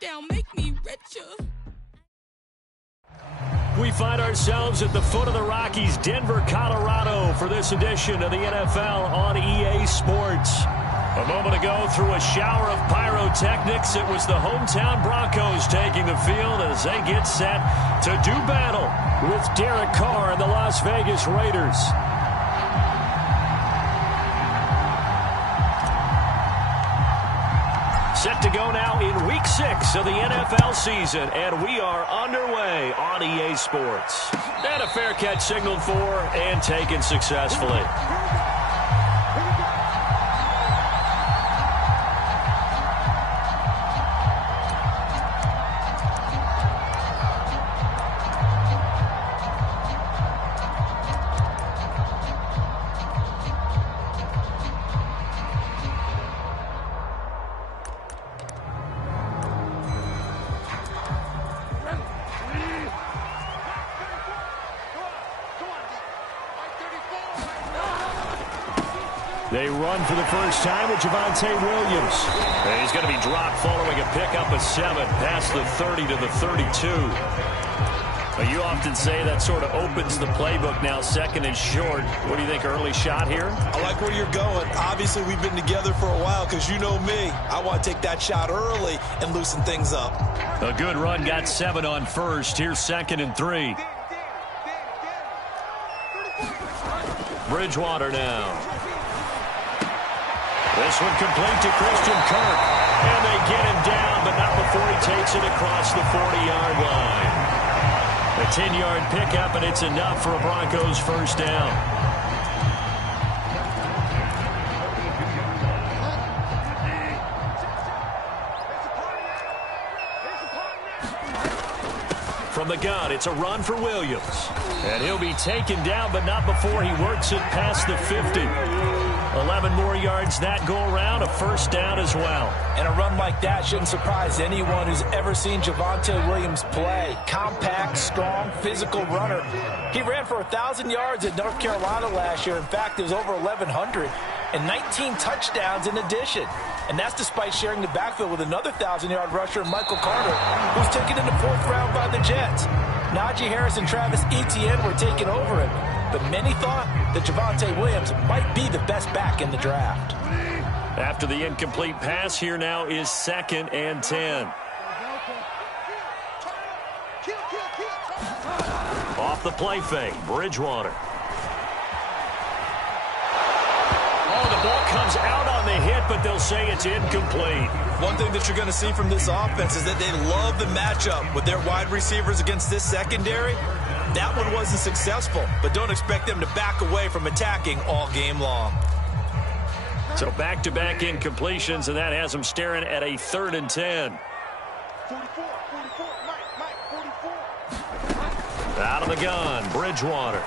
Down, make me richer. We find ourselves at the foot of the Rockies, Denver, Colorado, for this edition of the NFL on EA Sports. A moment ago, through a shower of pyrotechnics, it was the hometown Broncos taking the field as they get set to do battle with Derek Carr and the Las Vegas Raiders. Set to go now in Week 6 of the NFL season, and we are underway on EA Sports. And a fair catch signaled for and taken successfully. They run for the first time with Javonte Williams. And he's going to be dropped following a pickup of 7 past the 30 to the 32. Now, you often say that sort of opens the playbook now, second and short. What do you think, early shot here? I like where you're going. Obviously, we've been together for a while because you know me. I want to take that shot early and loosen things up. A good run, got 7 on first. Here's second and 3. Bridgewater now. This one complete to Christian Kirk. And they get him down, but not before he takes it across the 40-yard line. A 10-yard pickup, and it's enough for a Broncos first down. From the gun, it's a run for Williams. And he'll be taken down, but not before he works it past the 50. 11 more yards that go around, a first down as well. And a run like that shouldn't surprise anyone who's ever seen Javonte Williams play. Compact, strong, physical runner. He ran for 1,000 yards at North Carolina last year. In fact, it was over 1,100 and 19 touchdowns in addition. And that's despite sharing the backfield with another 1,000-yard rusher, Michael Carter, who's taken in the 4th round by the Jets. Najee Harris and Travis Etienne were taking over him. But many thought that Javonte Williams might be the best back in the draft. After the incomplete pass, here now is 2nd and 10. Off the play fake, Bridgewater. Oh, the ball comes out on the hit, but they'll say it's incomplete. One thing that you're going to see from this offense is that they love the matchup with their wide receivers against this secondary. That one wasn't successful, but don't expect them to back away from attacking all game long. So back-to-back incompletions, and that has them staring at a 3rd and 10. 44, Mike, 44. Out of the gun, Bridgewater.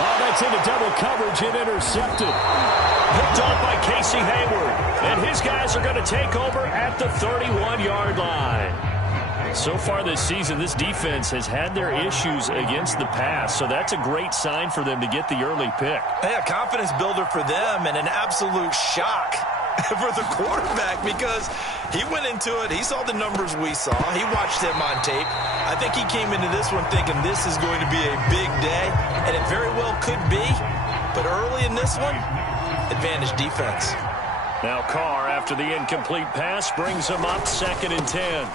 Oh, that's into double coverage and intercepted. Picked off by Casey Hayward. And his guys are going to take over at the 31-yard line. So far this season, this defense has had their issues against the pass, so that's a great sign for them to get the early pick. Yeah, confidence builder for them and an absolute shock for the quarterback because he went into it. He saw the numbers we saw. He watched them on tape. I think he came into this one thinking this is going to be a big day, and it very well could be. But early in this one, advantage defense. Now Carr, after the incomplete pass, brings him up 2nd and 10.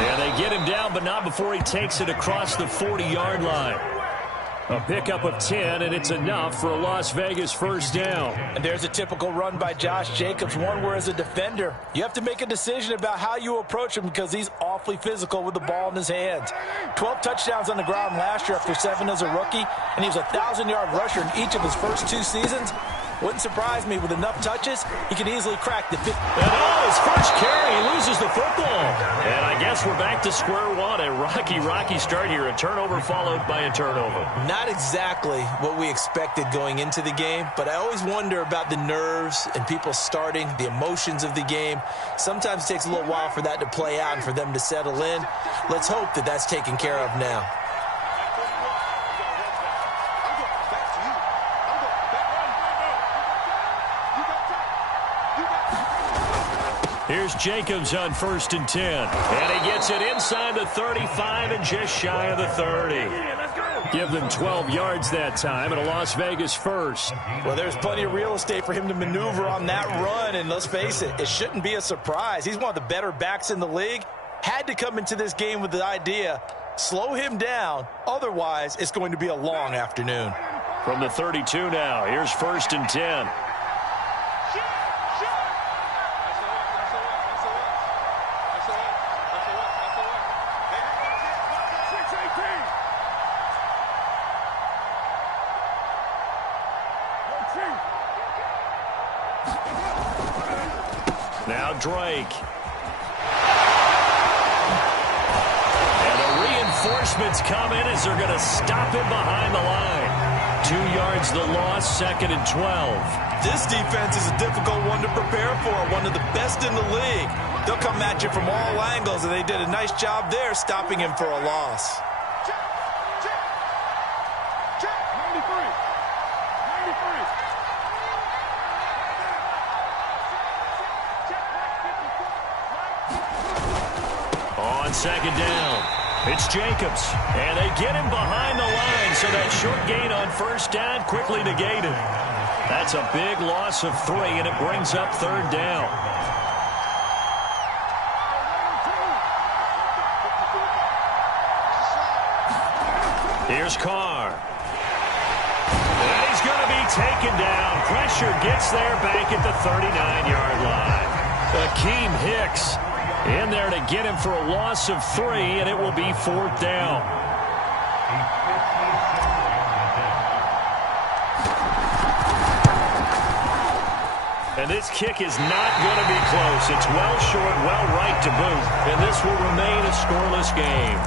Yeah, they get him down, but not before he takes it across the 40-yard line. A pickup of 10, and it's enough for a Las Vegas first down. And there's a typical run by Josh Jacobs, one where as a defender, you have to make a decision about how you approach him because he's awfully physical with the ball in his hands. 12 touchdowns on the ground last year after 7 as a rookie, and he was a 1,000-yard rusher in each of his first 2 seasons. Wouldn't surprise me with enough touches, he could easily crack the 50. And his first carry, he loses the football. And I guess we're back to square one. A rocky start here. A turnover followed by a turnover. Not exactly what we expected going into the game, but I always wonder about the nerves and people starting, the emotions of the game. Sometimes it takes a little while for that to play out and for them to settle in. Let's hope that that's taken care of now. Here's Jacobs on 1st and 10. And he gets it inside the 35 and just shy of the 30. Give them 12 yards that time and a Las Vegas first. Well, there's plenty of real estate for him to maneuver on that run, and let's face it, it shouldn't be a surprise. He's one of the better backs in the league. Had to come into this game with the idea, slow him down, otherwise it's going to be a long afternoon. From the 32 now, here's 1st and 10. Now Drake. And the reinforcements come in as they're going to stop him behind the line. 2 yards the loss, 2nd and 12. This defense is a difficult one to prepare for, one of the best in the league. They'll come at you from all angles, and they did a nice job there stopping him for a loss. On 2nd down, it's Jacobs. And they get him behind the line, so that short gain on 1st down quickly negated. That's a big loss of 3, and it brings up 3rd down. Here's Carr. And he's going to be taken down. Pressure gets there back at the 39-yard line. Akeem Hicks in there to get him for a loss of 3, and it will be 4th down. And this kick is not going to be close. It's well short, well right to boot, and this will remain a scoreless game.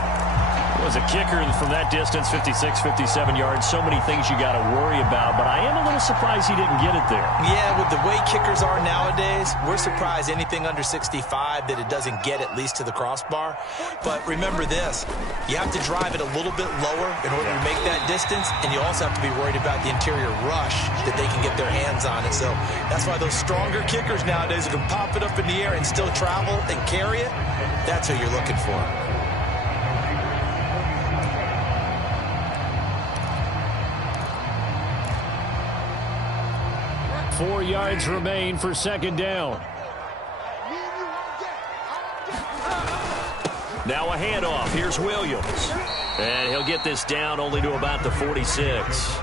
Was a kicker from that distance, 56, 57 yards. So many things you got to worry about, but I am a little surprised he didn't get it there. Yeah, with the way kickers are nowadays, we're surprised anything under 65 that it doesn't get at least to the crossbar. But remember this, you have to drive it a little bit lower in order to make that distance, and you also have to be worried about the interior rush that they can get their hands on it. So that's why those stronger kickers nowadays who can pop it up in the air and still travel and carry it, that's who you're looking for. 4 yards remain for 2nd down. Now a handoff. Here's Williams. And he'll get this down only to about the 46.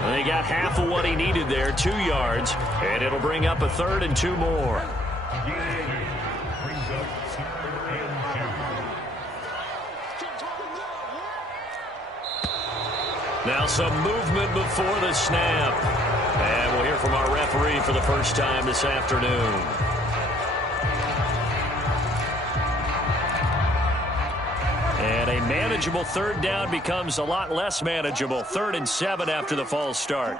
And he got half of what he needed there, 2 yards. And it'll bring up a 3rd and 2 more. Now some movement before the snap. And we'll hear from our referee for the first time this afternoon. And a manageable 3rd down becomes a lot less manageable. 3rd and 7 after the false start.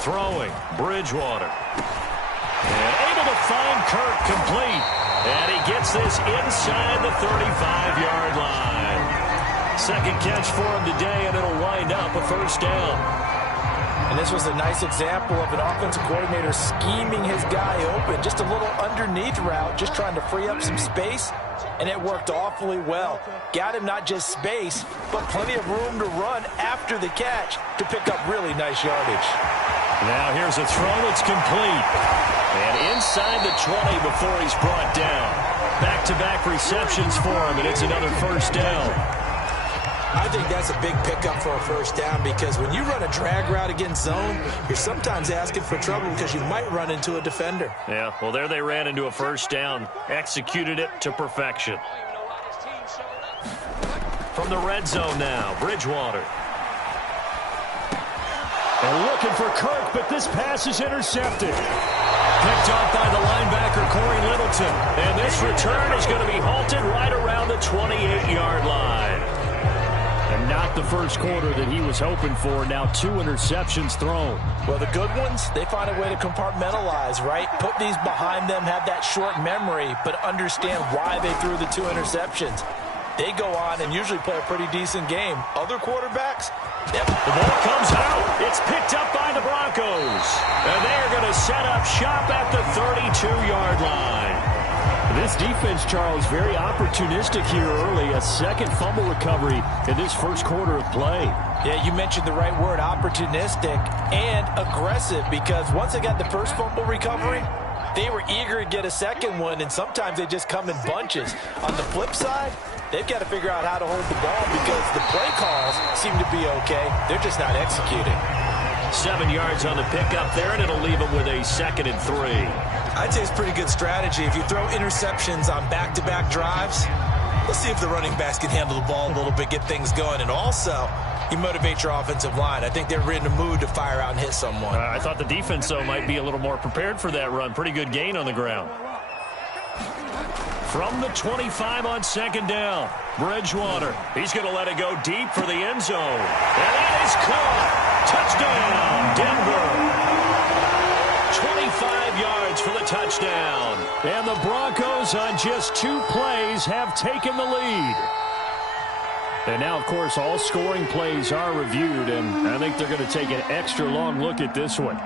Throwing, Bridgewater. And able to find Kirk complete. And he gets this inside the 35-yard line. 2nd catch for him today, and it'll wind up a 1st down. And this was a nice example of an offensive coordinator scheming his guy open. Just a little underneath route, just trying to free up some space, and it worked awfully well. Got him not just space, but plenty of room to run after the catch to pick up really nice yardage. Now here's a throw that's complete. And inside the 20 before he's brought down. Back-to-back receptions for him, and it's another 1st down. I think that's a big pickup for a 1st down because when you run a drag route against zone, you're sometimes asking for trouble because you might run into a defender. Yeah, well, there they ran into a 1st down. Executed it to perfection. From the red zone now, Bridgewater. And looking for Kirk, but this pass is intercepted. Picked off by the linebacker, Corey Littleton. And this return is going to be halted right around the 28-yard line. And not the first quarter that he was hoping for. Now 2 interceptions thrown. Well, the good ones, they find a way to compartmentalize, right? Put these behind them, have that short memory, but understand why they threw the 2 interceptions. They go on and usually play a pretty decent game. Other quarterbacks, the ball comes out. It's picked up by the Broncos. And they are going to to set up shop at the 32-yard line. This defense, Charles, very opportunistic here early. A second fumble recovery in this first quarter of play. Yeah, you mentioned the right word, opportunistic and aggressive, because once they got the first fumble recovery, they were eager to get a second one, and sometimes they just come in bunches. On the flip side, they've got to figure out how to hold the ball because the play calls seem to be okay. They're just not executing. 7 yards on the pickup there, and it'll leave them with a 2nd and 3. I'd say it's pretty good strategy. If you throw interceptions on back-to-back drives, let's see if the running backs can handle the ball a little bit, get things going, and also you motivate your offensive line. I think they're in the mood to fire out and hit someone. I thought the defense, though, might be a little more prepared for that run. Pretty good gain on the ground. From the 25 on 2nd down, Bridgewater. He's going to let it go deep for the end zone. And that is caught. Touchdown, Denver. 25 yards for the touchdown. And the Broncos on just 2 plays have taken the lead. And now, of course, all scoring plays are reviewed, and I think they're going to take an extra long look at this one.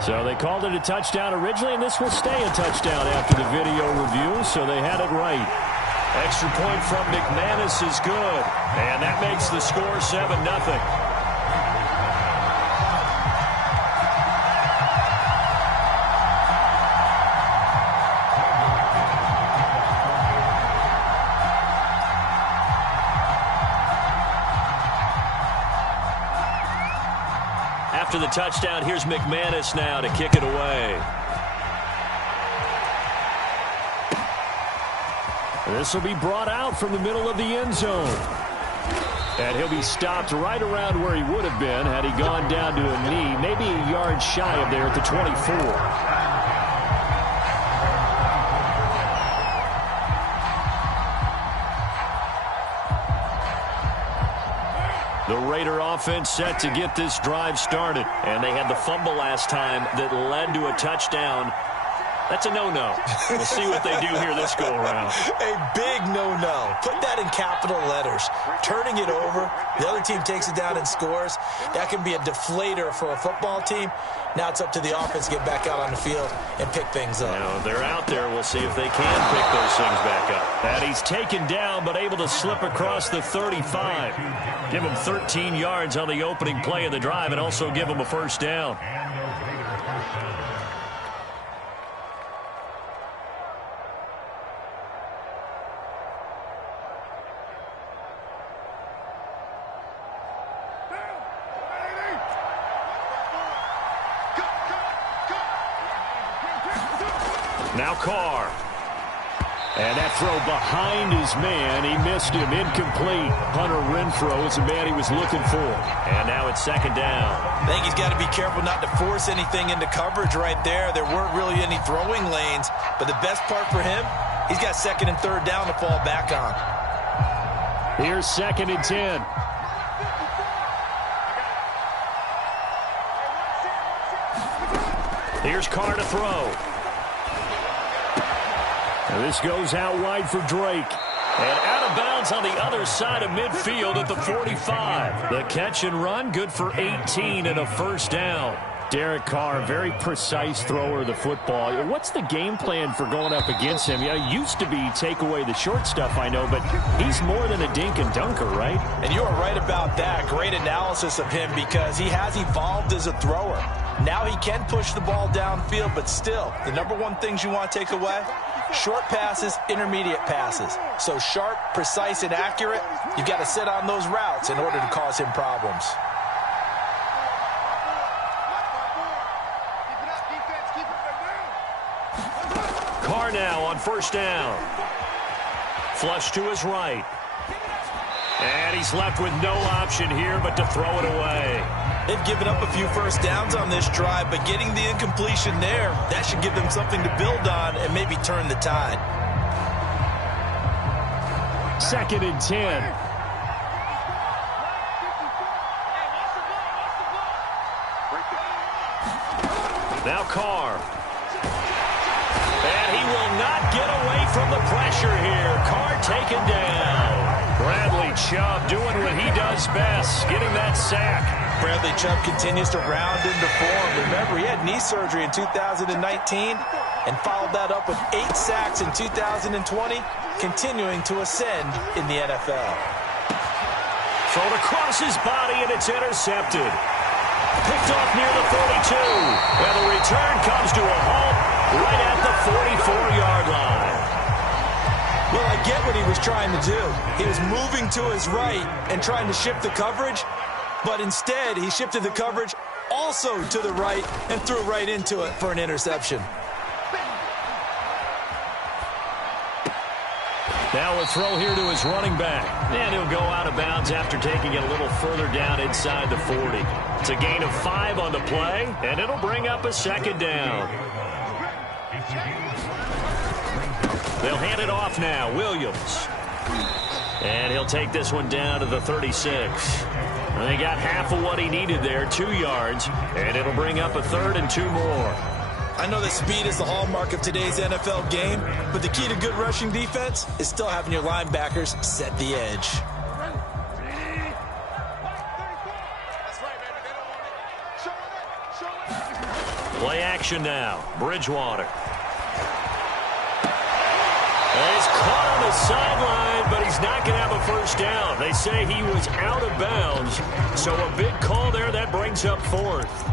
So they called it a touchdown originally, and this will stay a touchdown after the video review, so they had it right. Extra point from McManus is good, and that makes the score 7-0. After the touchdown, here's McManus now to kick it away. This will be brought out from the middle of the end zone. And he'll be stopped right around where he would have been had he gone down to a knee, maybe a yard shy of there at the 24. The Raider offense set to get this drive started. And they had the fumble last time that led to a touchdown. That's a no-no. We'll see what they do here this go-around. A big no-no. Put that in capital letters. Turning it over, the other team takes it down and scores. That can be a deflator for a football team. Now it's up to the offense to get back out on the field and pick things up. Now they're out there. We'll see if they can pick those things back up. And he's taken down but able to slip across the 35. Give him 13 yards on the opening play of the drive and also give him a first down. Now Carr. And that throw behind his man. He missed him. Incomplete. Hunter Renfrow is the man he was looking for. And now it's 2nd down. I think he's got to be careful not to force anything into coverage right there. There weren't really any throwing lanes. But the best part for him, he's got 2nd and 3rd down to fall back on. Here's 2nd and 10. Here's Carr to throw. And this goes out wide for Drake. And out of bounds on the other side of midfield at the 45. The catch and run, good for 18 and a first down. Derek Carr, very precise thrower of the football. What's the game plan for going up against him? Yeah, it used to be take away the short stuff, I know, but he's more than a dink and dunker, right? And you are right about that. Great analysis of him because he has evolved as a thrower. Now he can push the ball downfield, but still, the number one things you want to take away, short passes, intermediate passes. So sharp, precise, and accurate, you've got to sit on those routes in order to cause him problems. Carr now on first down. Flush to his right. And he's left with no option here but to throw it away. They've given up a few first downs on this drive, but getting the incompletion there, that should give them something to build on and maybe turn the tide. 2nd and 10. Now Carr. And he will not get away from the pressure here. Carr taken down. Bradley Chubb doing what he does best, getting that sack. Bradley Chubb continues to round into form. Remember, he had knee surgery in 2019 and followed that up with 8 sacks in 2020, continuing to ascend in the NFL. Thrown across his body, and it's intercepted. Picked off near the 42. And the return comes to a halt right at the 44-yard line. Well, I get what he was trying to do. He was moving to his right and trying to shift the coverage, but instead he shifted the coverage also to the right and threw right into it for an interception. Now a throw here to his running back. And he'll go out of bounds after taking it a little further down inside the 40. It's a gain of 5 on the play, and it'll bring up a second down. They'll hand it off now. Williams. And he'll take this one down to the 36. And they got half of what he needed there, 2 yards, and it'll bring up a 3rd and 2 more. I know that speed is the hallmark of today's NFL game, but the key to good rushing defense is still having your linebackers set the edge. Play action now. Bridgewater. He's caught on the sideline, but he's not going to have a first down. They say he was out of bounds, so a big call there. That brings up 4th.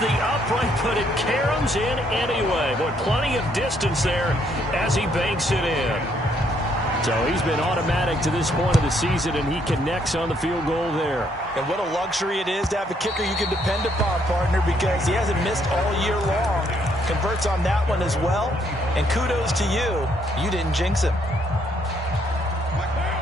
The upright, but it caroms in anyway. Boy, plenty of distance there as he banks it in. So he's been automatic to this point of the season, and he connects on the field goal there. And what a luxury it is to have a kicker you can depend upon, partner, because he hasn't missed all year long. Converts on that one as well. And kudos to you. You didn't jinx him.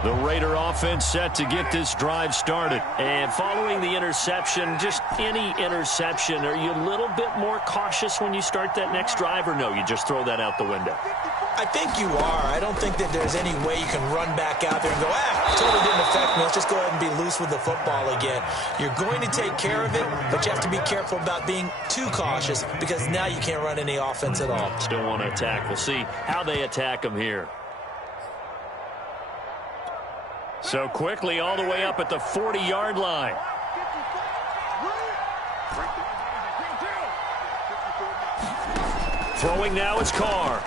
The Raider offense set to get this drive started. And following the interception, just any interception, are you a little bit more cautious when you start that next drive, or no, you just throw that out the window? I think you are. I don't think that there's any way you can run back out there and go, totally didn't affect me. Let's just go ahead and be loose with the football again. You're going to take care of it, but you have to be careful about being too cautious because now you can't run any offense at all. Still want to attack. We'll see how they attack him here. So quickly all the way up at the 40-yard line. Throwing now is Carr.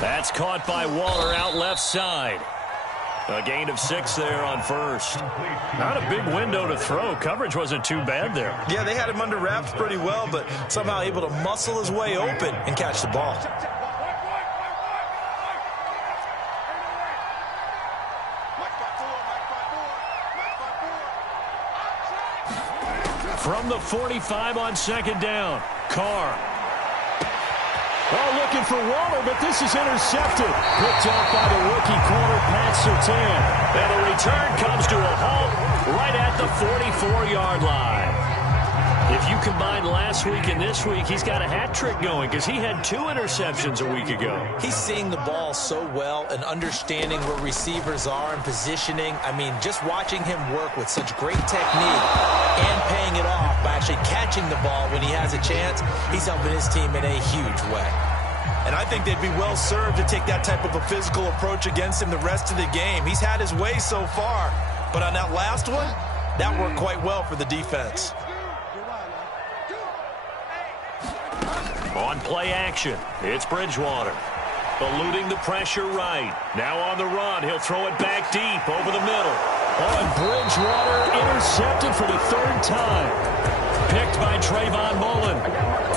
That's caught by Waller out left side. A gain of 6 there on first. Not a big window to throw. Coverage wasn't too bad there. Yeah, they had him under wraps pretty well, but somehow able to muscle his way open and catch the ball. From the 45 on second down, Carr. Oh, looking for Waller, but this is intercepted. Picked off by the rookie corner, Pat Surtain. And the return comes to a halt right at the 44-yard line. If you combine last week and this week, he's got a hat trick going because he had 2 interceptions a week ago. He's seeing the ball so well and understanding where receivers are and positioning. I mean, just watching him work with such great technique and paying it off by actually catching the ball when he has a chance, he's helping his team in a huge way. And I think they'd be well served to take that type of a physical approach against him the rest of the game. He's had his way so far, but on that last one, that worked quite well for the defense. On play action, it's Bridgewater. Eluding the pressure right. Now on the run, he'll throw it back deep over the middle. Oh, and Bridgewater intercepted for the 3rd time. Picked by Trayvon Mullen.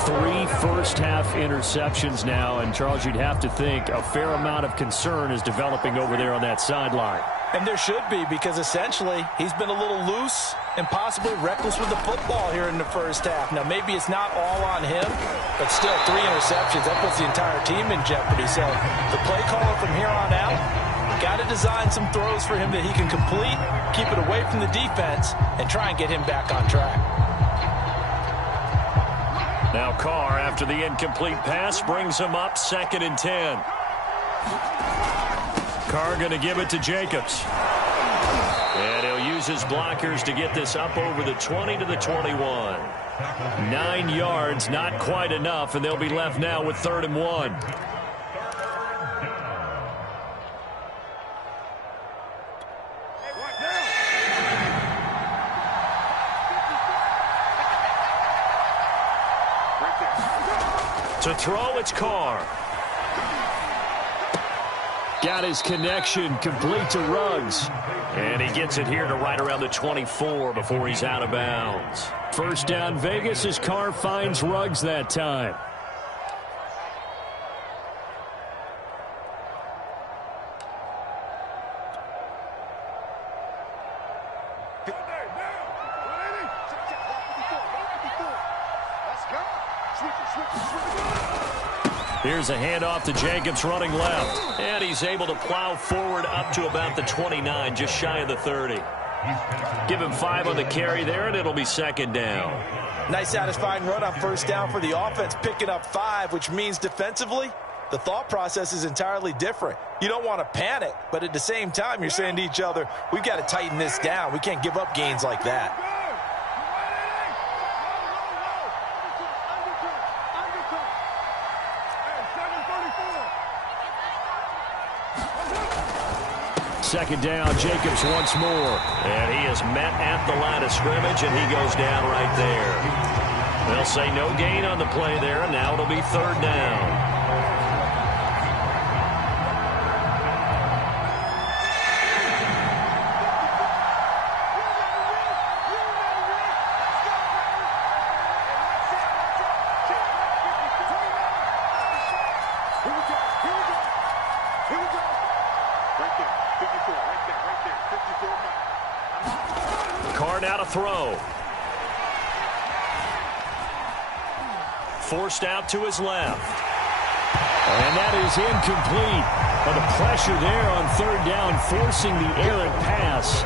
3 first-half interceptions now, and Charles, you'd have to think a fair amount of concern is developing over there on that sideline. And there should be, because essentially he's been a little loose and possibly reckless with the football here in the first half. Now, maybe it's not all on him, but still 3 interceptions. That puts the entire team in jeopardy. So the play caller from here on out, got to design some throws for him that he can complete, keep it away from the defense, and try and get him back on track. Now Carr, after the incomplete pass, brings him up 2nd and 10. Carr going to give it to Jacobs. And he'll use his blockers to get this up over the 20 to the 21. 9 yards, not quite enough, and they'll be left now with 3rd and 1. To throw, it's Carr. Got his connection complete to Ruggs. And he gets it here to right around the 24 before he's out of bounds. First down Vegas as Carr finds Ruggs that time. Here's a handoff to Jacobs running left. And he's able to plow forward up to about the 29, just shy of the 30. Give him 5 on the carry there, and it'll be 2nd down. Nice satisfying run on 1st down for the offense, picking up 5, which means defensively, the thought process is entirely different. You don't want to panic, but at the same time, you're saying to each other, we've got to tighten this down. We can't give up gains like that. Second down, Jacobs once more. And he is met at the line of scrimmage, and he goes down right there. They'll say no gain on the play there, and now it'll be 3rd down. Carr now to throw. Forced out to his left. And that is incomplete. But the pressure there on 3rd down, forcing the errant pass.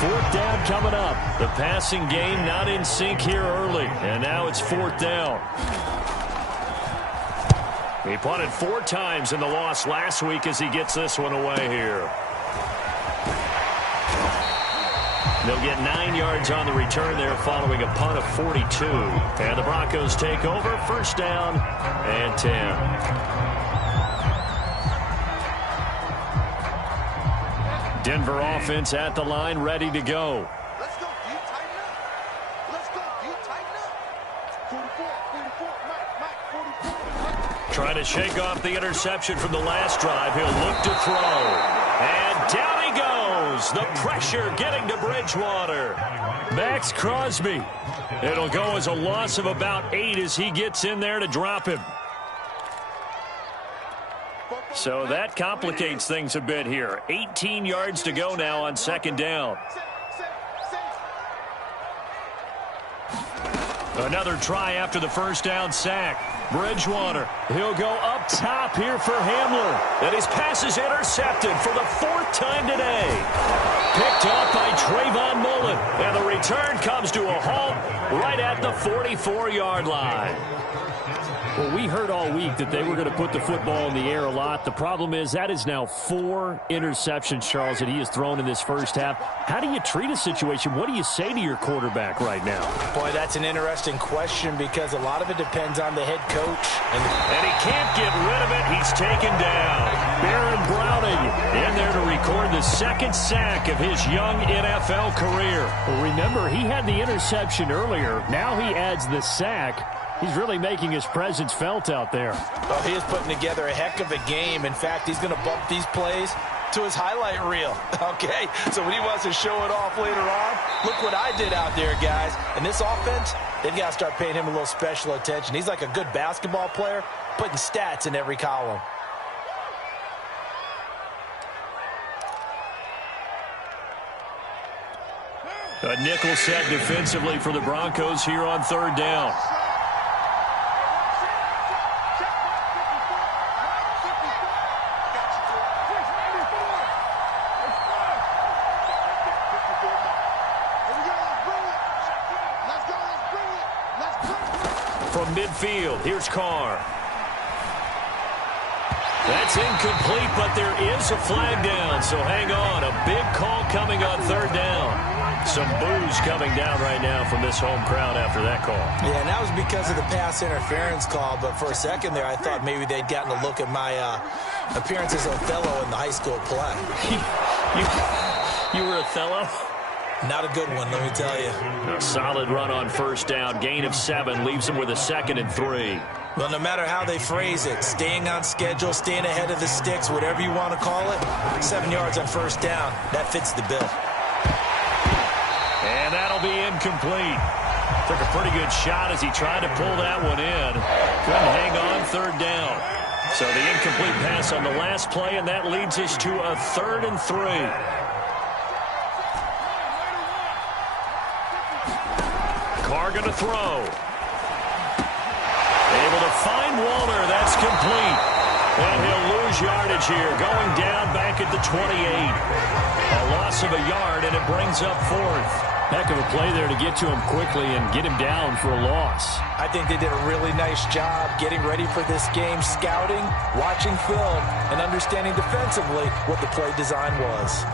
4th down coming up. The passing game not in sync here early. And now it's 4th down. He punted 4 times in the loss last week as he gets this one away here. They'll get 9 yards on the return there following a punt of 42. And the Broncos take over, 1st down and 10. Denver offense at the line, ready to go. Let's go, D. Tighten up. Let's go, D. Tighten up. 44, Mike, 44. Trying to shake off the interception from the last drive. He'll look to throw. And down he goes. The pressure getting to Bridgewater. Max Crosby. It'll go as a loss of about 8 as he gets in there to drop him. So that complicates things a bit here. 18 yards to go now on 2nd down. Another try after the 1st down sack. Bridgewater, he'll go up top here for Hamler. And his pass is intercepted for the 4th time today. Picked up by Trayvon Mullen. And the return comes to a halt right at the 44-yard line. Well, we heard all week that they were going to put the football in the air a lot. The problem is that is now 4 interceptions, Charles, that he has thrown in this first half. How do you treat a situation? What do you say to your quarterback right now? Boy, that's an interesting question because a lot of it depends on the head coach. And he can't get rid of it. He's taken down. Baron Browning in there to record the 2nd sack of his young NFL career. Well, remember, he had the interception earlier. Now he adds the sack. He's really making his presence felt out there. Well, he is putting together a heck of a game. In fact, he's going to bump these plays to his highlight reel. Okay, so when he wants to show it off later on, look what I did out there, guys. And this offense, they've got to start paying him a little special attention. He's like a good basketball player, putting stats in every column. A nickel set defensively for the Broncos here on 3rd down. From midfield, here's Carr. That's incomplete, but there is a flag down, so hang on. A big call coming on third down. Some boos coming down right now from this home crowd after that call. Yeah, and that was because of the pass interference call, but for a second there, I thought maybe they'd gotten a look at my appearance as Othello in the high school play. You were Othello? Not a good one, let me tell you. A solid run on first down. Gain of 7 leaves them with a 2nd and 3. Well, no matter how they phrase it, staying on schedule, staying ahead of the sticks, whatever you want to call it, 7 yards on first down, that fits the bill. And that'll be incomplete. Took a pretty good shot as he tried to pull that one in. Couldn't hang on third down. So the incomplete pass on the last play, and that leads us to a 3rd and 3. Carr going to throw. Able to find Walter. That's complete. And he'll lose yardage here. Going down back at the 28. A loss of a yard, and it brings up 4th. Heck of a play there to get to him quickly and get him down for a loss. I think they did a really nice job getting ready for this game, scouting, watching film, and understanding defensively what the play design was.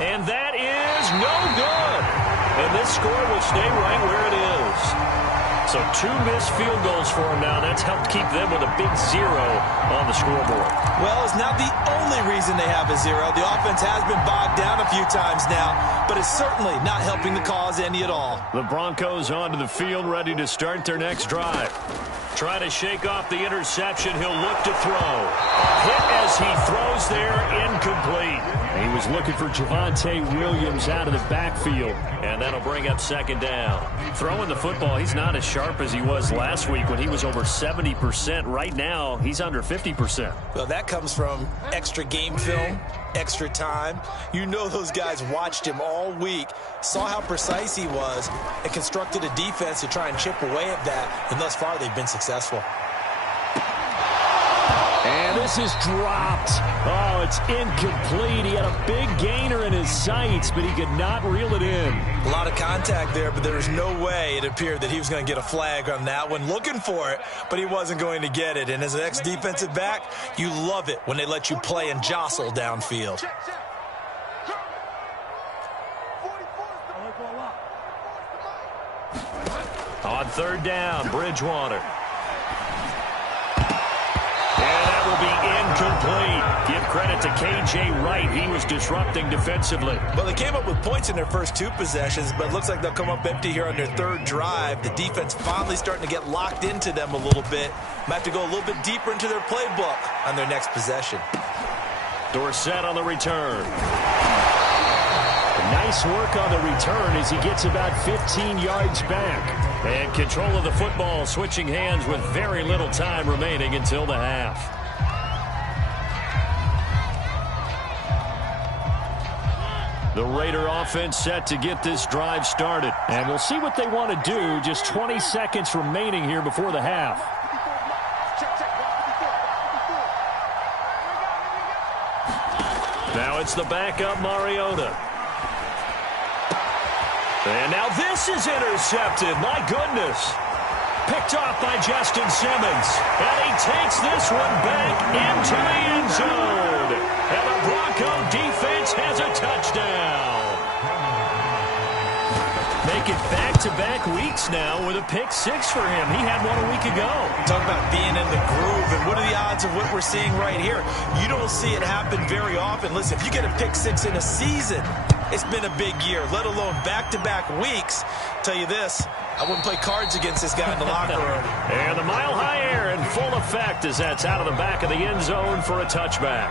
And that is no good. And this score will stay right where it is. So 2 missed field goals for them now. That's helped keep them with a big 0 on the scoreboard. Well, it's not the only reason they have a 0. The offense has been bogged down a few times now, but it's certainly not helping the cause any at all. The Broncos onto the field, ready to start their next drive. Trying to shake off the interception. He'll look to throw. Hit as he throws there, incomplete. He was looking for Javonte Williams out of the backfield. And that'll bring up 2nd down. Throwing the football, he's not as sharp as he was last week when he was over 70%. Right now, he's under 50%. Well, that comes from extra game film, extra time. You know those guys watched him all week, saw how precise he was, and constructed a defense to try and chip away at that. And thus far, they've been successful. And this is dropped. Oh, it's incomplete. He had a big gainer in his sights, but he could not reel it in. A lot of contact there, but there was no way it appeared that he was going to get a flag on that one. Looking for it, but he wasn't going to get it. And as an ex-defensive back, you love it when they let you play and jostle downfield. On 3rd down, Bridgewater. And that will be incomplete. Give credit to K.J. Wright. He was disrupting defensively. Well, they came up with points in their first 2 possessions, but it looks like they'll come up empty here on their 3rd drive. The defense finally starting to get locked into them a little bit. Might have to go a little bit deeper into their playbook on their next possession. Dorsett on the return. Nice work on the return as he gets about 15 yards back. And control of the football, switching hands with very little time remaining until the half. The Raider offense set to get this drive started. And we'll see what they want to do. Just 20 seconds remaining here before the half. Now it's the backup Mariota. And now this is intercepted. My goodness. Picked off by Justin Simmons. And he takes this one back into the end zone. And the Bronco defense has a touchdown. Make it back-to-back weeks now with a pick 6 for him. He had one a week ago. Talk about being in the groove, and what are the odds of what we're seeing right here? You don't see it happen very often. Listen, if you get a pick 6 in a season, it's been a big year, let alone back-to-back weeks. Tell you this, I wouldn't play cards against this guy in the locker room. And the mile-high air in full effect as that's out of the back of the end zone for a touchback.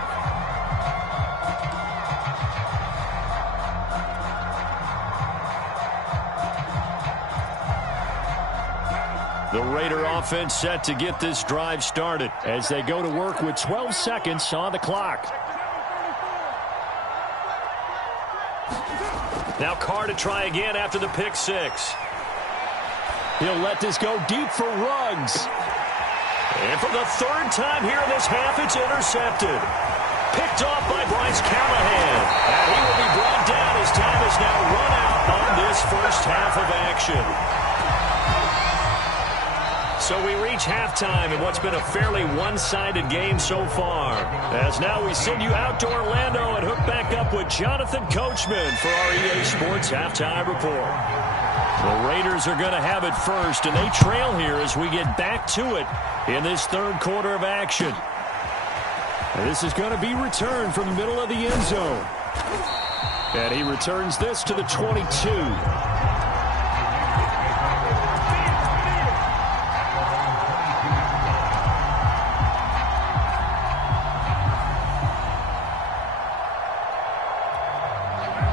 The Raider offense set to get this drive started as they go to work with 12 seconds on the clock. Now Carr to try again after the pick 6. He'll let this go deep for Ruggs. And for the third time here in this half, it's intercepted. Picked off by Bryce Callahan. And he will be brought down as time is now run out on this first half of action. So we reach halftime in what's been a fairly one-sided game so far. As now we send you out to Orlando and hook back up with Jonathan Coachman for our EA Sports Halftime Report. The Raiders are going to have it first, and they trail here as we get back to it in this third quarter of action. And this is going to be returned from the middle of the end zone. And he returns this to the 22.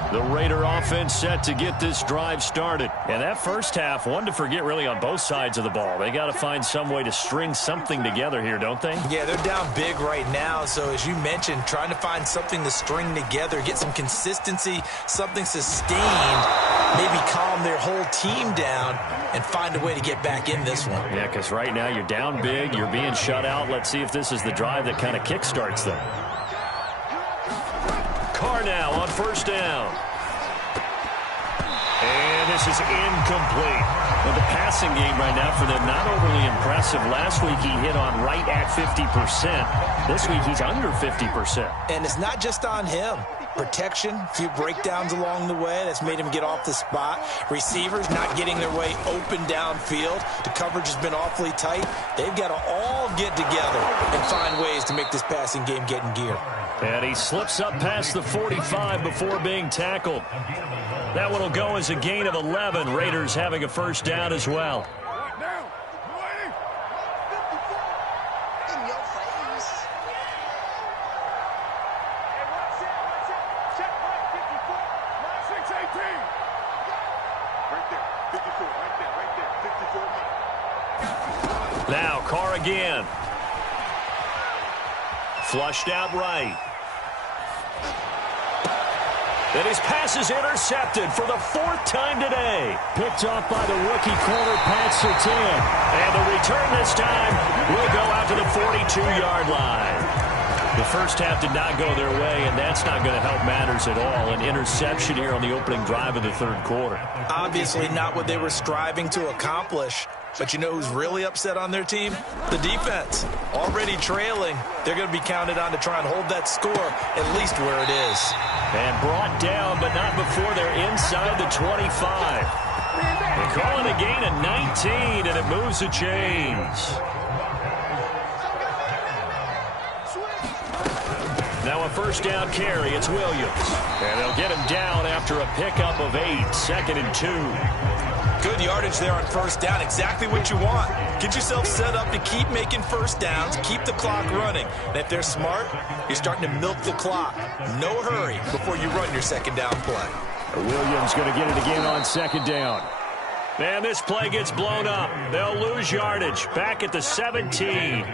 The Raider offense set to get this drive started. And that first half, one to forget really on both sides of the ball. They got to find some way to string something together here, don't they? Yeah, they're down big right now. So as you mentioned, trying to find something to string together, get some consistency, something sustained, maybe calm their whole team down and find a way to get back in this one. Yeah, because right now you're down big, you're being shut out. Let's see if this is the drive that kind of kickstarts them. Carr now on first down. And this is incomplete. Well, the passing game right now for them, not overly impressive. Last week he hit on right at 50%. This week he's under 50%. And it's not just on him. Protection, a few breakdowns along the way. That's made him get off the spot. Receivers not getting their way open downfield. The coverage has been awfully tight. They've got to all get together and find ways to make this passing game get in gear. And he slips up past the 45 before being tackled. That one will go as a gain of 11. Raiders having a first down as well. Now Carr again. Flushed out right. And his pass is intercepted for the fourth time today. Picked off by the rookie corner, Pat Surtain. And the return this time will go out to the 42-yard line. The first half did not go their way, and that's not going to help matters at all. An interception here on the opening drive of the third quarter. Obviously not what they were striving to accomplish. But you know who's really upset on their team? The defense. Already trailing. They're going to be counted on to try and hold that score at least where it is. And brought down, but not before they're inside the 25. They call it a gain of 19, and it moves the chains. Now a first down carry. It's Williams. And they'll get him down after a pickup of 8. 2nd and 2. Good yardage there on first down. Exactly what you want. Get yourself set up to keep making first downs, keep the clock running. And if they're smart, you're starting to milk the clock. No hurry before you run your second down play. Williams going to get it again on second down. And this play gets blown up. They'll lose yardage. Back at the 17.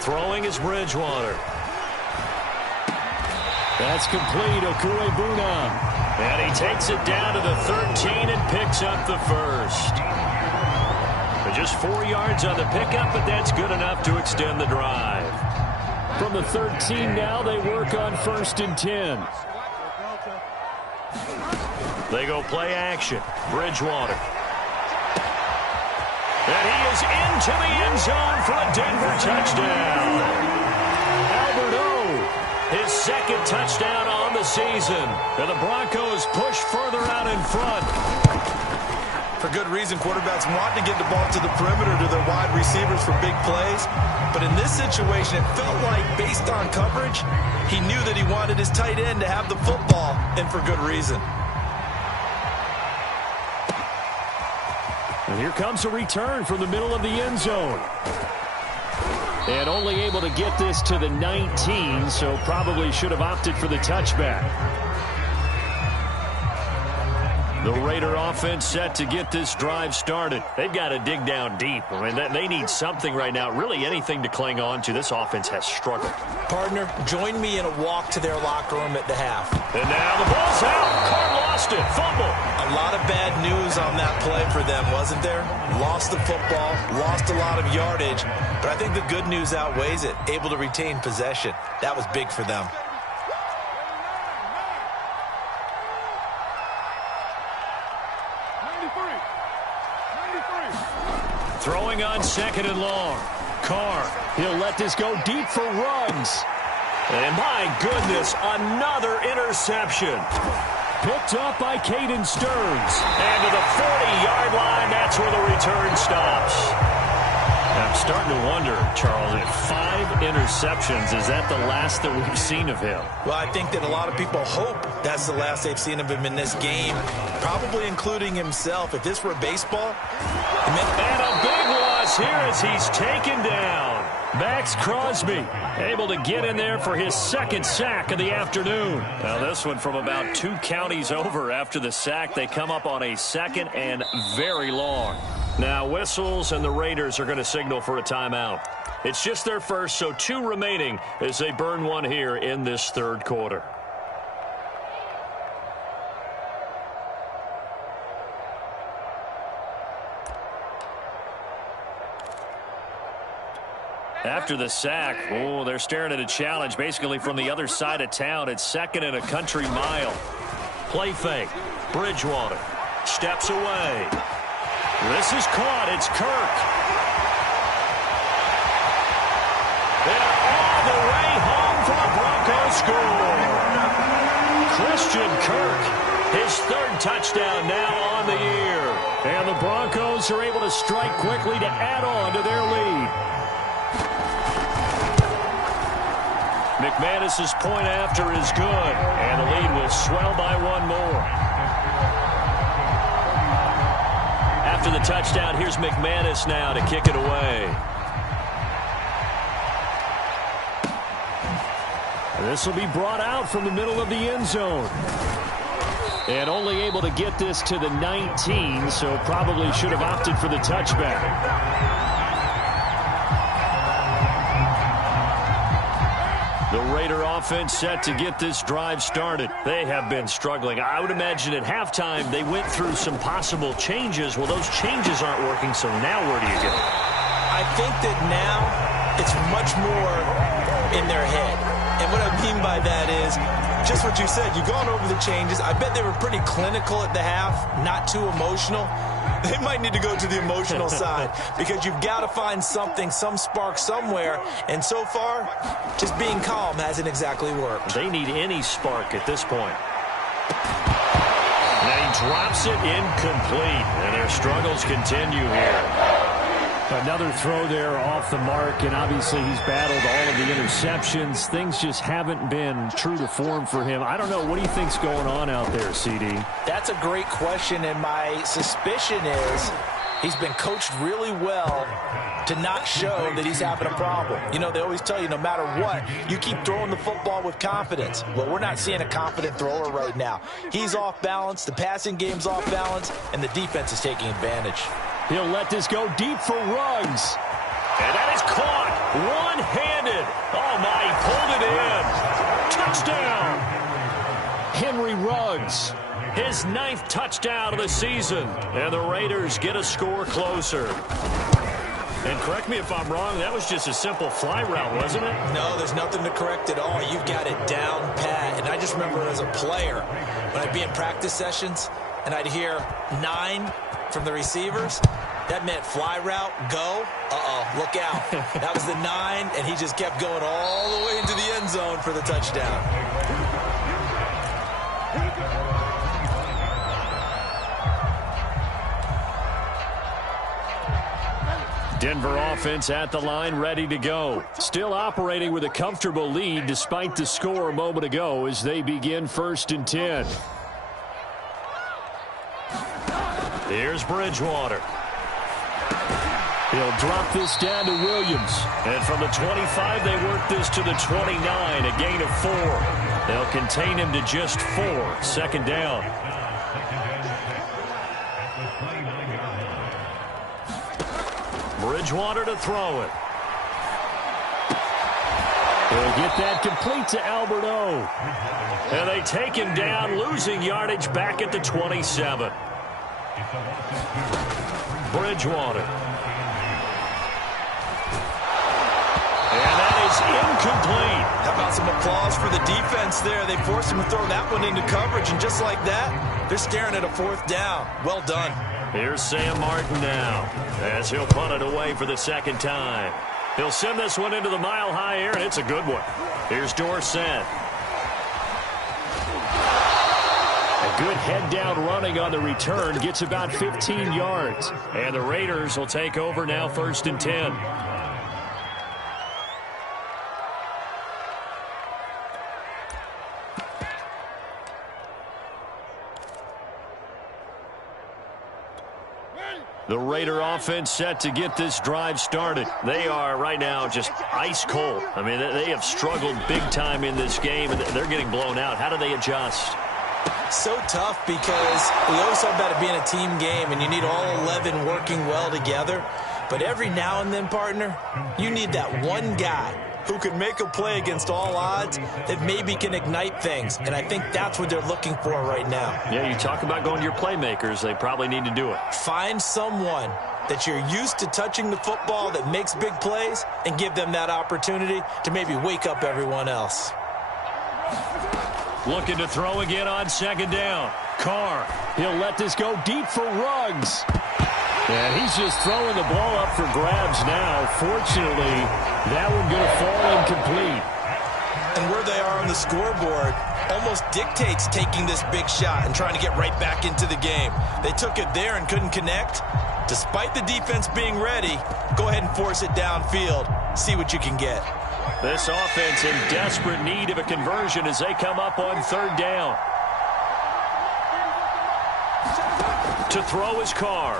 Throwing is Bridgewater. That's complete. Okuebuna. And he takes it down to the 13 and picks up the first. But just 4 yards on the pickup, but that's good enough to extend the drive. From the 13 now, they work on 1st and 10. They go play action. Bridgewater. And he is into the end zone for a Denver touchdown. Albert O, his second touchdown on the season. And the Broncos push further out in front. For good reason, quarterbacks want to get the ball to the perimeter to their wide receivers for big plays. But in this situation, it felt like, based on coverage, he knew that he wanted his tight end to have the football, and for good reason. And here comes a return from the middle of the end zone. And only able to get this to the 19, so probably should have opted for the touchback. The Raider offense set to get this drive started. They've got to dig down deep. I mean, they need something right now, really anything to cling on to. This offense has struggled. Partner, join me in a walk to their locker room at the half. And now the ball's out. Carr lost it. Fumble. A lot of bad news on that play for them, wasn't there? Lost the football, lost a lot of yardage, but I think the good news outweighs it. Able to retain possession. That was big for them. Throwing on 2nd and long. Carr, he'll let this go deep for Ruggs. And my goodness, another interception. Picked up by Caden Stearns. And to the 40-yard line, that's where the return stops. I'm starting to wonder, Charles, if 5 interceptions, is that the last that we've seen of him? Well, I think that a lot of people hope that's the last they've seen of him in this game, probably including himself. If this were baseball, and a big loss here as he's taken down. Max Crosby able to get in there for his 2nd sack of the afternoon. Now this one from about 2 counties over. After the sack, they come up on a 2nd and very long. Now whistles, and the Raiders are going to signal for a timeout. It's just their first, so 2 remaining as they burn one here in this 3rd quarter. After the sack, they're staring at a challenge basically from the other side of town. It's 2nd and a country mile. Play fake. Bridgewater steps away. This is caught. It's Kirk. They're all the way home for a Broncos score. Christian Kirk, his 3rd touchdown now on the year. And the Broncos are able to strike quickly to add on to their lead. McManus's point after is good, and the lead will swell by 1 more. After the touchdown, here's McManus now to kick it away. This will be brought out from the middle of the end zone. And only able to get this to the 19, so probably should have opted for the touchback. The Raider offense set to get this drive started. They have been struggling. I would imagine at halftime they went through some possible changes. Well, those changes aren't working, so now where do you go? I think that now it's much more in their head. And what I mean by that is just what you said. You've gone over the changes. I bet they were pretty clinical at the half, not too emotional. They might need to go to the emotional side because you've got to find something, some spark somewhere. And so far, just being calm hasn't exactly worked. They need any spark at this point. And he drops it incomplete, and their struggles continue here. Another throw there off the mark, and obviously he's battled all of the interceptions. Things just haven't been true to form for him. I don't know. What do you think's going on out there, CD? That's a great question, and my suspicion is he's been coached really well to not show that he's having a problem. You know, they always tell you no matter what, you keep throwing the football with confidence. Well, we're not seeing a confident thrower right now. He's off balance, the passing game's off balance, and the defense is taking advantage. He'll let this go deep for Ruggs. And that is caught one-handed. Oh, my, he pulled it in. Touchdown. Henry Ruggs, his 9th touchdown of the season. And the Raiders get a score closer. And correct me if I'm wrong, that was just a simple fly route, wasn't it? No, there's nothing to correct at all. You've got it down pat. And I just remember as a player, when I'd be in practice sessions, and I'd hear 9 from the receivers, that meant fly route, go, look out. That was the 9, and he just kept going all the way into the end zone for the touchdown. Denver offense at the line, ready to go. Still operating with a comfortable lead despite the score a moment ago as they begin 1st and 10. Here's Bridgewater. He'll drop this down to Williams. And from the 25, they work this to the 29, a gain of 4. They'll contain him to just 4, 2nd down. Bridgewater to throw it. He'll get that complete to Alberto. And they take him down, losing yardage back at the 27. Bridgewater. And that is incomplete. How about some applause for the defense there? They forced him to throw that one into coverage, and just like that, they're staring at a 4th down. Well done. Here's Sam Martin now, as he'll punt it away for the 2nd time. He'll send this one into the mile-high air, and it's a good one. Here's Dorsett. A good head-down running on the return gets about 15 yards. And the Raiders will take over now, 1st and 10. The Raider offense set to get this drive started. They are right now just ice cold. I mean, they have struggled big time in this game, and they're getting blown out. How do they adjust? So tough, because we always talk about it being a team game, and you need all 11 working well together. But every now and then, partner, you need that one guy who can make a play against all odds that maybe can ignite things. And I think that's what they're looking for right now. Yeah, you talk about going to your playmakers. They probably need to do it. Find someone that you're used to touching the football that makes big plays and give them that opportunity to maybe wake up everyone else. Looking to throw again on 2nd down. Carr. He'll let this go deep for Ruggs. And he's just throwing the ball up for grabs now. Fortunately, that one going to fall incomplete. And where they are on the scoreboard almost dictates taking this big shot and trying to get right back into the game. They took it there and couldn't connect. Despite the defense being ready, go ahead and force it downfield. See what you can get. This offense in desperate need of a conversion as they come up on 3rd down. To throw is Carr.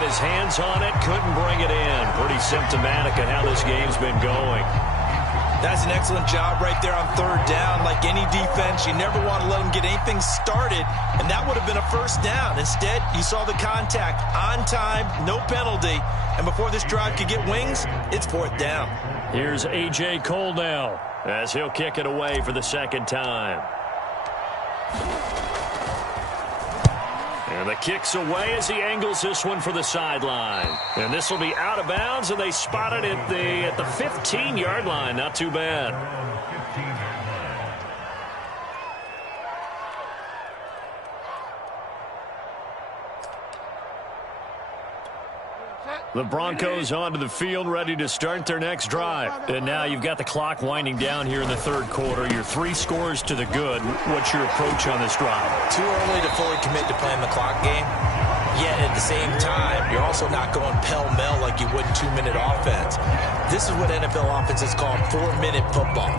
His hands on it, couldn't bring it in. Pretty symptomatic of how this game's been going. That's an excellent job right there on 3rd down. Like any defense, you never want to let them get anything started, and that would have been a 1st down. Instead, you saw the contact on time, no penalty, and before this drive could get wings, it's 4th down. Here's A.J. Cole now, as he'll kick it away for the 2nd time. And the kick's away as he angles this one for the sideline. And this will be out of bounds, and they spot it at the 15-yard line. Not too bad. The Broncos onto the field, ready to start their next drive. And now you've got the clock winding down here in the 3rd quarter. You're 3 scores to the good. What's your approach on this drive? Too early to fully commit to playing the clock game. Yet at the same time, you're also not going pell-mell like you would in 2-minute offense. This is what NFL offenses call 4-minute football.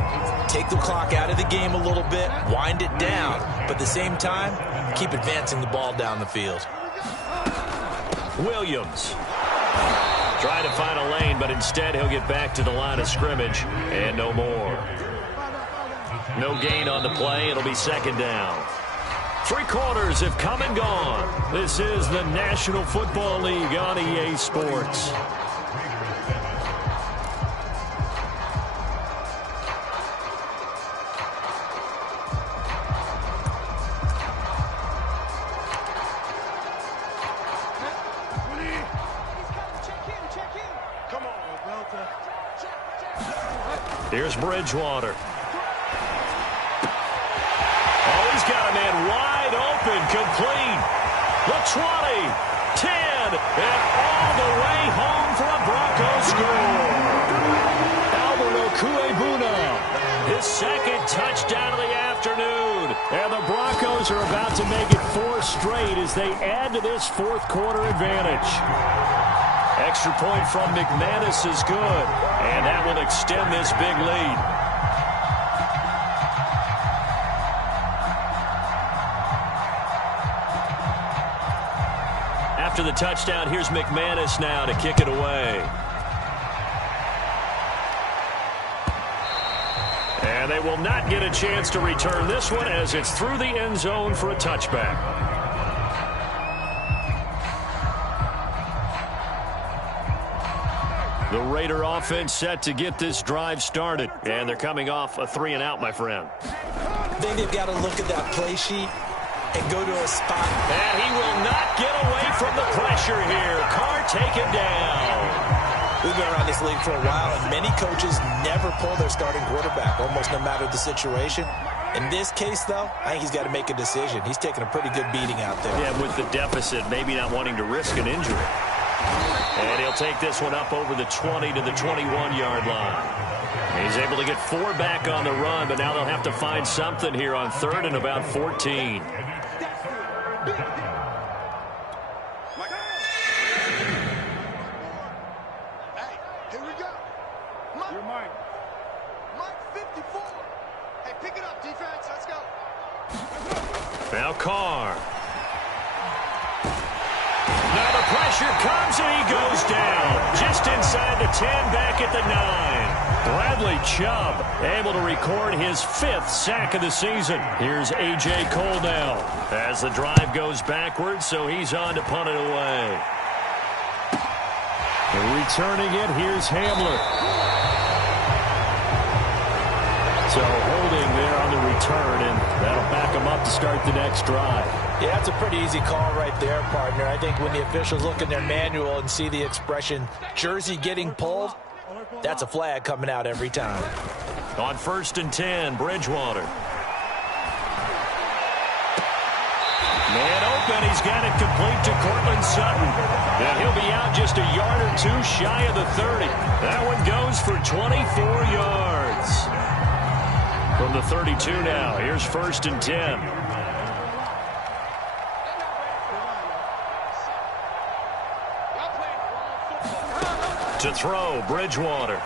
Take the clock out of the game a little bit, wind it down, but at the same time, keep advancing the ball down the field. Williams. Trying to find a lane, but instead he'll get back to the line of scrimmage and no more. No gain on the play. It'll be 2nd down. 3 quarters have come and gone. This is the National Football League on EA Sports. Here's Bridgewater. Oh, he's got a man wide open, complete. The 20, 10, and all the way home for a Broncos score. Alberto Cuebuna. His 2nd touchdown of the afternoon. And the Broncos are about to make it 4 straight as they add to this 4th quarter advantage. Extra point from McManus is good, and that will extend this big lead. After the touchdown, here's McManus now to kick it away. And they will not get a chance to return this one as it's through the end zone for a touchback. The Raider offense set to get this drive started. And they're coming off a 3-and-out, my friend. I think they've got to look at that play sheet and go to a spot. And he will not get away from the pressure here. Carr taken down. We've been around this league for a while, and many coaches never pull their starting quarterback, almost no matter the situation. In this case, though, I think he's got to make a decision. He's taking a pretty good beating out there. Yeah, with the deficit, maybe not wanting to risk an injury. And he'll take this one up over the 20 to the 21-yard line. He's able to get 4 back on the run, but now they'll have to find something here on 3rd and about 14. Now Carr. Now the pressure comes and he goes down. Just inside the 10, back at the 9. Bradley Chubb able to record his 5th sack of the season. Here's A.J. Cole now as the drive goes backwards, so he's on to punt it away. And returning it, here's Hamler. So holding there on the return, and that'll back him up to start the next drive. Yeah, that's a pretty easy call right there, partner. I think when the officials look in their manual and see the expression jersey getting pulled, that's a flag coming out every time. On 1st and 10, Bridgewater. Man open, he's got it complete to Cortland Sutton. And he'll be out just a yard or 2 shy of the 30. That one goes for 24 yards. From the 32 now, here's 1st and 10. To throw, Bridgewater.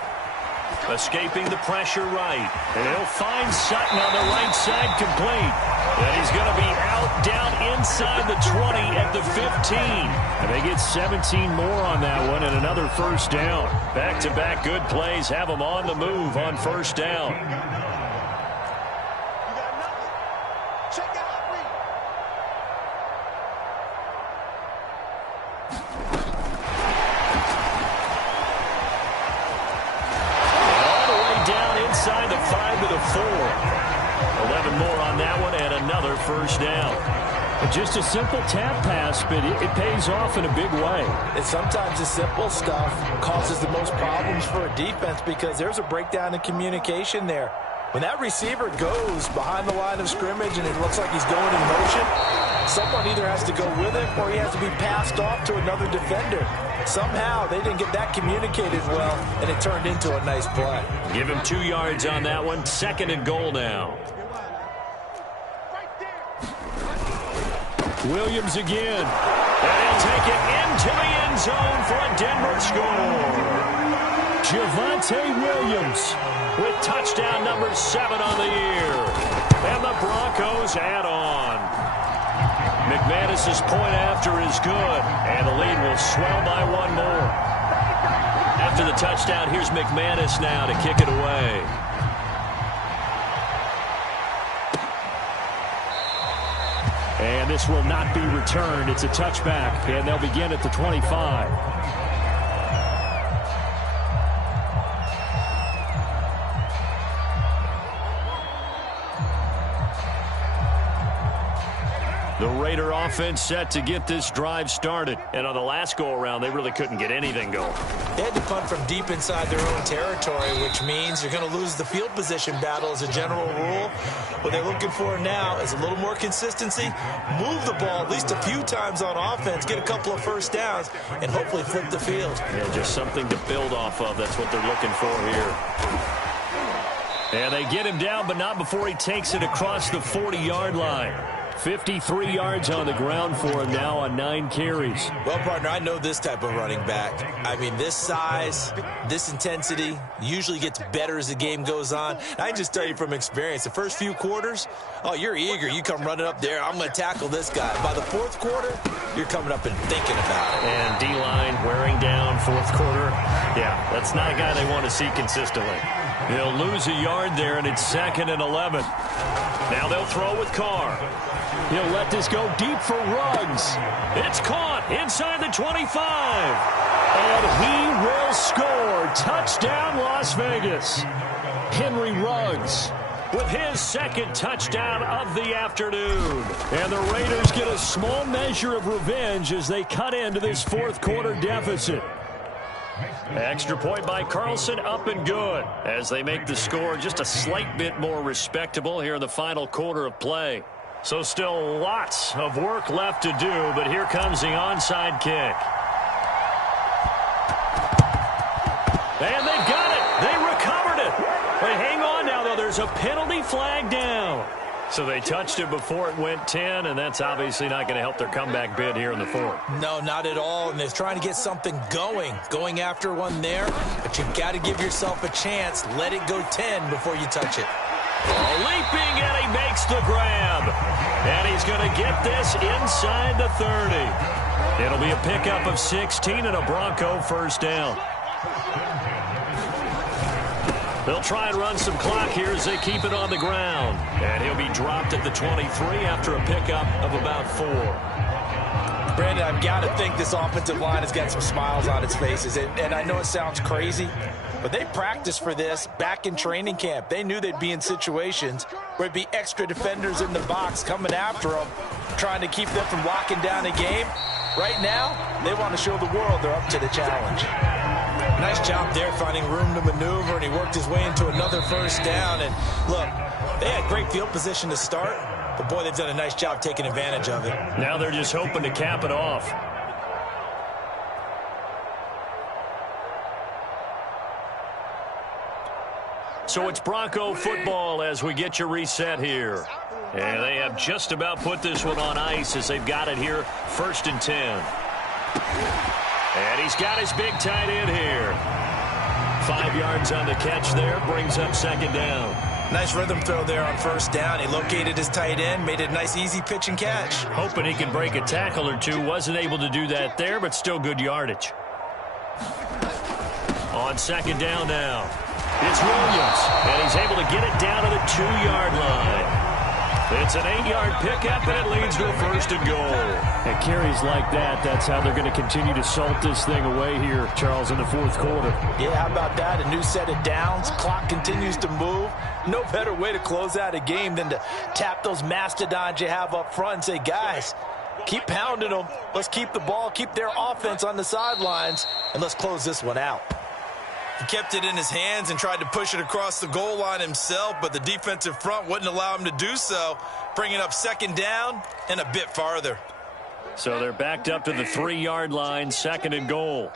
Escaping the pressure right. And he'll find Sutton on the right side complete. And he's going to be out down inside the 20 at the 15. And they get 17 more on that one and another 1st down. Back-to-back good plays have them on the move on 1st down. Inside the 5 to the 4. 11 more on that one and another 1st down. And just a simple tap pass, but it pays off in a big way. And sometimes the simple stuff causes the most problems for a defense because there's a breakdown in communication there. When that receiver goes behind the line of scrimmage and it looks like he's going in motion, someone either has to go with him or he has to be passed off to another defender. Somehow they didn't get that communicated well, and it turned into a nice play. Give him 2 yards on that one. 2nd and goal now. Williams again. And he'll take it into the end zone for a Denver score. Javonte Williams with touchdown number 7 on the year. And the Broncos add on. McManus's point after is good, and the lead will swell by 1 more. After the touchdown, here's McManus now to kick it away. And this will not be returned. It's a touchback, and they'll begin at the 25. The Raider offense set to get this drive started. And on the last go-around, they really couldn't get anything going. They had to punt from deep inside their own territory, which means you're going to lose the field position battle as a general rule. What they're looking for now is a little more consistency, move the ball at least a few times on offense, get a couple of 1st downs, and hopefully flip the field. Yeah, just something to build off of. That's what they're looking for here. And they get him down, but not before he takes it across the 40-yard line. 53 yards on the ground for him now on 9 carries. Well, partner, I know this type of running back. I mean, this size, this intensity usually gets better as the game goes on. I just tell you from experience, the first few quarters, oh, you're eager. You come running up there, I'm going to tackle this guy. By the 4th quarter, you're coming up and thinking about it. And D-line wearing down 4th quarter. Yeah, that's not a guy they want to see consistently. He'll lose a yard there, and it's 2nd and 11. Now they'll throw with Carr. He'll let this go deep for Ruggs. It's caught inside the 25. And he will score. Touchdown, Las Vegas. Henry Ruggs with his 2nd touchdown of the afternoon. And the Raiders get a small measure of revenge as they cut into this 4th quarter deficit. Extra point by Carlson, up and good, as they make the score just a slight bit more respectable here in the final quarter of play. So still lots of work left to do, but here comes the onside kick. And they've got it. They recovered it. But hang on now, though. There's a penalty flag down. So they touched it before it went 10, and that's obviously not going to help their comeback bid here in the 4th. No, not at all, and they're trying to get something going after one there, but you've got to give yourself a chance. Let it go 10 before you touch it. Leaping, and he makes the grab. And he's going to get this inside the 30. It'll be a pickup of 16 and a Bronco first down. They'll try and run some clock here as they keep it on the ground. And he'll be dropped at the 23 after a pickup of about 4. Brandon, I've got to think this offensive line has got some smiles on its faces. And I know it sounds crazy, but they practiced for this back in training camp. They knew they'd be in situations where it'd be extra defenders in the box coming after them, trying to keep them from locking down a game. Right now, they want to show the world they're up to the challenge. Nice job there finding room to maneuver, and he worked his way into another first down. And look, they had great field position to start, but boy, they've done a nice job taking advantage of it. Now they're just hoping to cap it off. So it's Bronco football as we get you reset here. And they have just about put this one on ice as they've got it here, 1st and 10. And he's got his big tight end here. 5 yards on the catch there, brings up 2nd down. Nice rhythm throw there on 1st down. He located his tight end, made it a nice easy pitch and catch. Hoping he can break a tackle or two. Wasn't able to do that there, but still good yardage. On 2nd down now, it's Williams, and he's able to get it down to the 2-yard line. It's an 8-yard pickup, and it leads to a 1st and goal. At carries like that, that's how they're going to continue to salt this thing away here, Charles, in the 4th quarter. Yeah, how about that? A new set of downs. Clock continues to move. No better way to close out a game than to tap those mastodons you have up front and say, guys, keep pounding them. Let's keep the ball, keep their offense on the sidelines, and let's close this one out. He kept it in his hands and tried to push it across the goal line himself, but the defensive front wouldn't allow him to do so, bringing up 2nd down and a bit farther. So they're backed up to the 3-yard line, 2nd and goal.